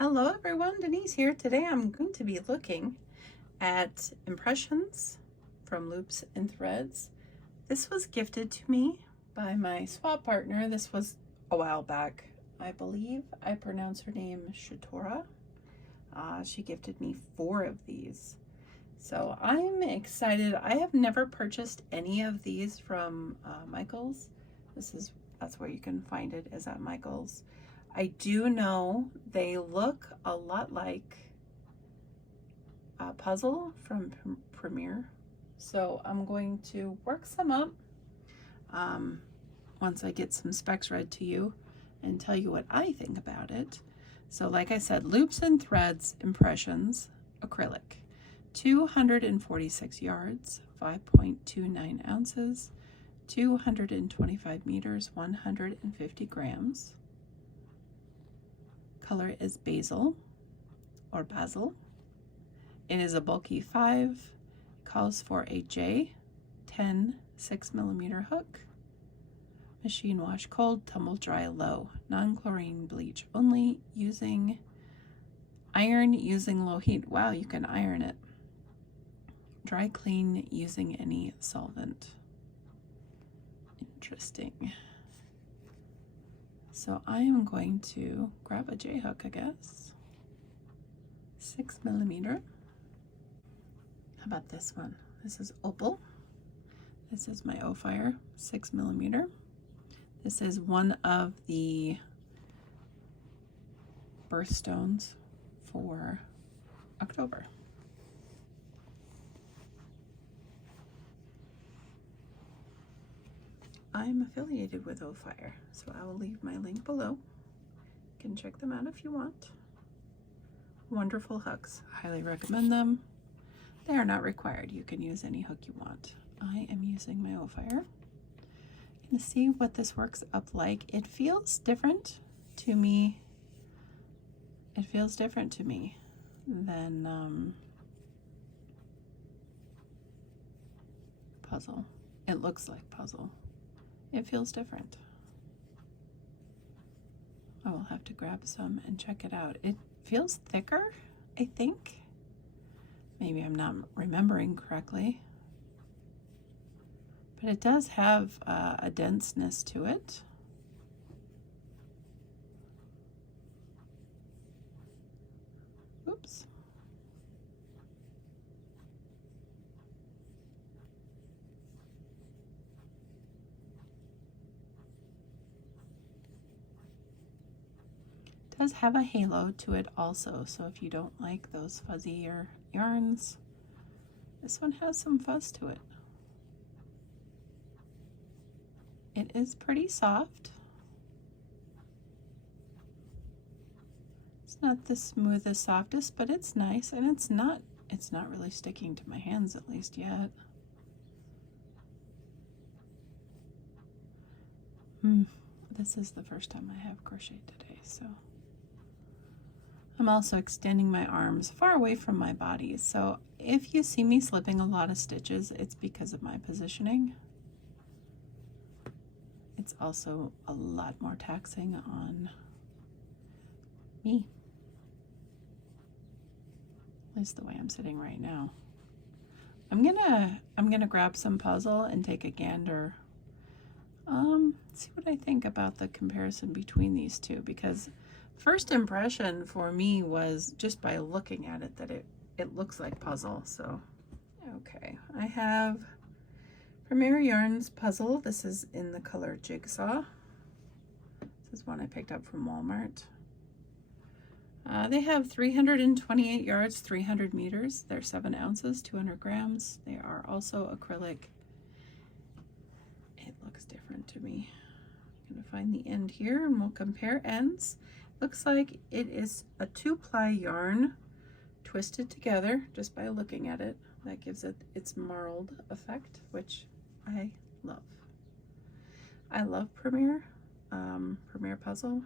Hello everyone, Denise here. Today I'm going to be looking at impressions from Loops and Threads. This was gifted to me by my swap partner. This was a while back. I believe I pronounce her name Shatora. She gifted me 4 of these. So I'm excited. I have never purchased any of these from Michaels. That's where you can find it, is at Michaels. I do know they look a lot like a puzzle from Premiere. So I'm going to work some up once I get some specs read to you and tell you what I think about it. So like I said, Loops and Threads Impressions acrylic, 246 yards, 5.29 ounces, 225 meters, 150 grams. Color is basil or basil. It is a bulky 5, calls for a J10 6mm hook. Machine wash cold, tumble dry low, non-chlorine bleach only, iron using low heat. Wow, you can iron it. Dry clean using any solvent. Interesting. So I am going to grab a J hook, I guess. 6mm. How about this one? This is opal. This is my O-Fire 6mm. This is one of the birthstones for October. I'm affiliated with O-Fire, so I will leave my link below. You can check them out if you want. Wonderful hooks. Highly recommend them. They are not required. You can use any hook you want. I am using my O-Fire. Gonna see what this works up like. It feels different to me. It feels different to me than puzzle. It looks like puzzle. It feels different. I will have to grab some and check it out. It feels thicker, I think. Maybe I'm not remembering correctly. But it does have a denseness to it. Oops. Does have a halo to it also, so if you don't like those fuzzier yarns, this one has some fuzz to it. It is pretty soft. It's not the smoothest, softest, but it's nice, and it's not really sticking to my hands, at least yet. This is the first time I have crocheted today, so I'm also extending my arms far away from my body, so if you see me slipping a lot of stitches, it's because of my positioning. It's also a lot more taxing on me, at least the way I'm sitting right now. I'm gonna grab some puzzle and take a gander. See what I think about the comparison between these two, because first impression for me was just by looking at it that it looks like puzzle. So okay, I have Premier Yarns Puzzle. This is in the color Jigsaw. This is one I picked up from Walmart. They have 328 yards, 300 meters. They're 7 ounces, 200 grams. They are also acrylic. It looks different to me. I'm gonna find the end here and we'll compare ends. Looks like it is a 2-ply yarn twisted together just by looking at it. That gives it its marled effect, which I love. I love Premier Puzzle.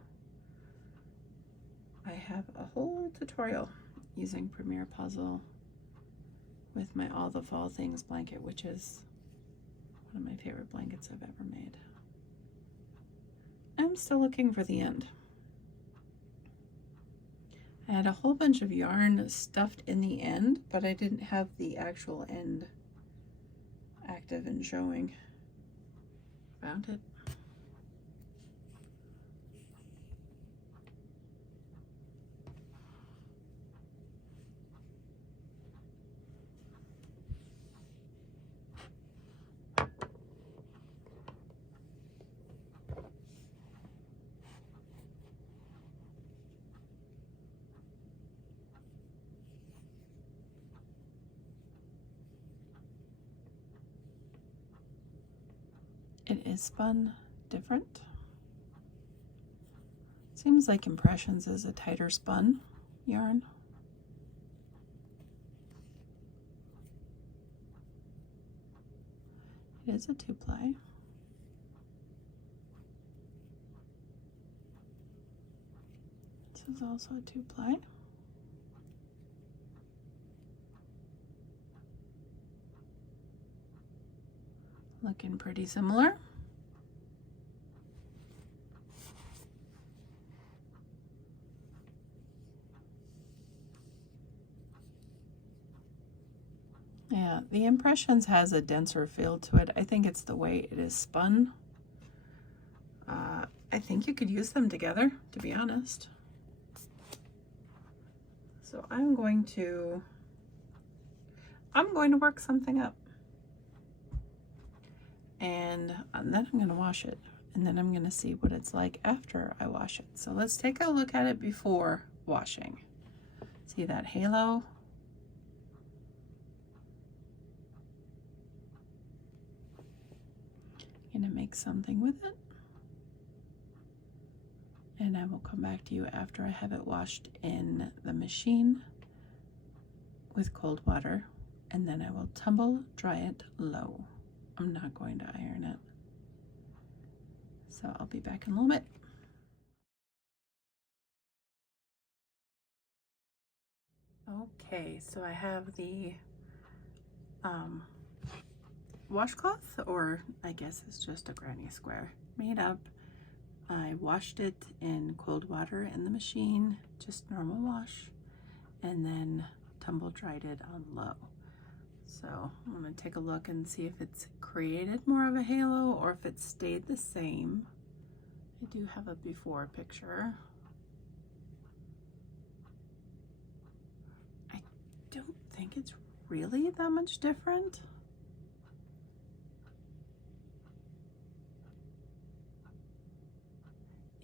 I have a whole tutorial using Premier Puzzle with my All the Fall Things blanket, which is one of my favorite blankets I've ever made. I'm still looking for the end. I had a whole bunch of yarn stuffed in the end, but I didn't have the actual end active and showing. Found it. It is spun different. Seems like Impressions is a tighter spun yarn. It is a 2-ply. This is also a 2-ply. Looking pretty similar. Yeah, the Impressions has a denser feel to it. I think it's the way it is spun. I think you could use them together, to be honest. So I'm going to work something up. And then I'm going to wash it. And then I'm going to see what it's like after I wash it. So let's take a look at it before washing. See that halo? I'm going to make something with it. And I will come back to you after I have it washed in the machine with cold water. And then I will tumble dry it low. I'm not going to iron it. So I'll be back in a little bit. Okay, so I have the washcloth, or I guess it's just a granny square, made up. I washed it in cold water in the machine, just normal wash, and then tumble dried it on low. So I'm going to take a look and see if it's created more of a halo or if it stayed the same. I do have a before picture. I don't think it's really that much different.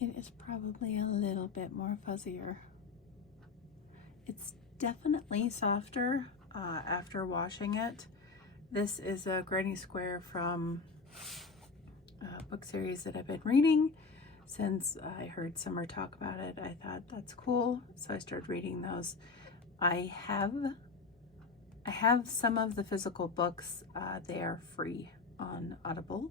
It is probably a little bit more fuzzier. It's definitely softer after washing it. This is a granny square from a book series that I've been reading. Since I heard Summer talk about it, I thought that's cool, so I started reading those. I have some of the physical books. They are free on Audible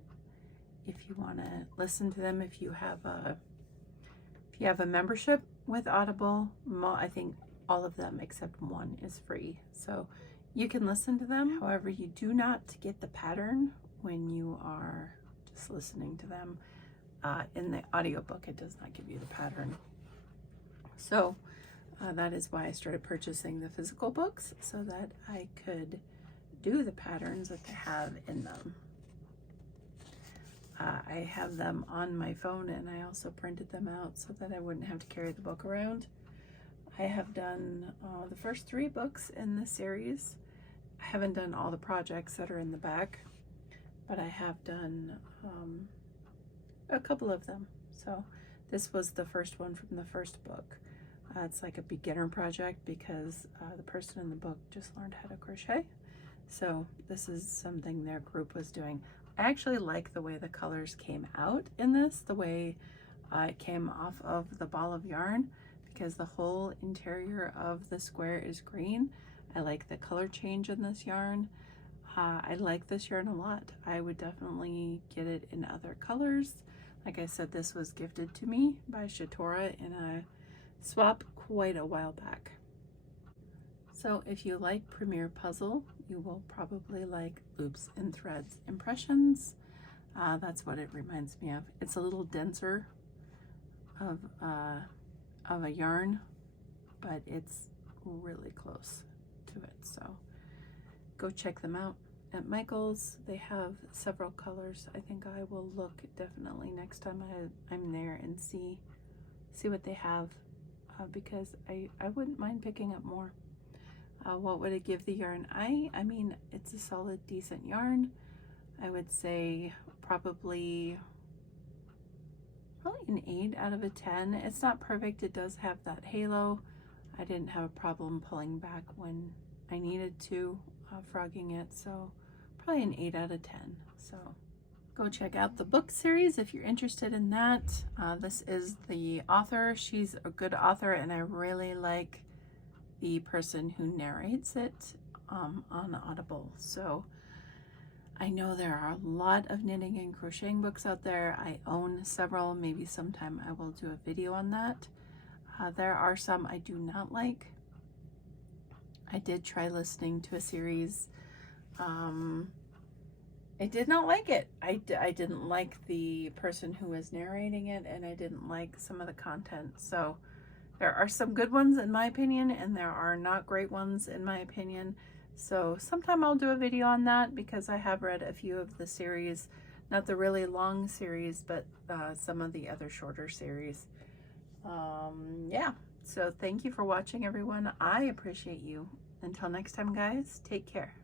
if you want to listen to them. If you have a membership with Audible, I think all of them except one is free, so you can listen to them. However, you do not get the pattern when you are just listening to them. In the audiobook, it does not give you the pattern. So that is why I started purchasing the physical books, so that I could do the patterns that they have in them. I have them on my phone, and I also printed them out so that I wouldn't have to carry the book around. I have done the first 3 books in this series. I haven't done all the projects that are in the back, but I have done a couple of them. So this was the first one from the first book. It's like a beginner project because the person in the book just learned how to crochet. So this is something their group was doing. I actually like the way the colors came out in this, the way it came off of the ball of yarn, because the whole interior of the square is green. I like the color change in this yarn. I like this yarn a lot. I would definitely get it in other colors. Like I said, this was gifted to me by Shatora in a swap quite a while back. So if you like Premier Puzzle, you will probably like Loops and Threads Impressions. That's what it reminds me of. It's a little denser of a yarn. but it's really close to it. So go check them out at Michael's. They have several colors. I think I will look definitely next time I'm there and see what they have, because I wouldn't mind picking up more. What would it give the yarn? I mean, it's a solid, decent yarn. I would say probably an 8 out of a 10. It's not perfect. It does have that halo. I didn't have a problem pulling back when I needed to, frogging it, so probably an 8 out of 10. So go check out the book series if you're interested in that. This is the author. She's a good author, and I really like the person who narrates it on Audible. So I know there are a lot of knitting and crocheting books out there. I own several. Maybe sometime I will do a video on that. There are some I do not like. I did try listening to a series. I did not like it. I didn't like the person who was narrating it, and I didn't like some of the content. So there are some good ones in my opinion, and there are not great ones in my opinion. So sometime I'll do a video on that, because I have read a few of the series, not the really long series, but some of the other shorter series. Yeah, so thank you for watching, everyone. I appreciate you. Until next time, guys, take care.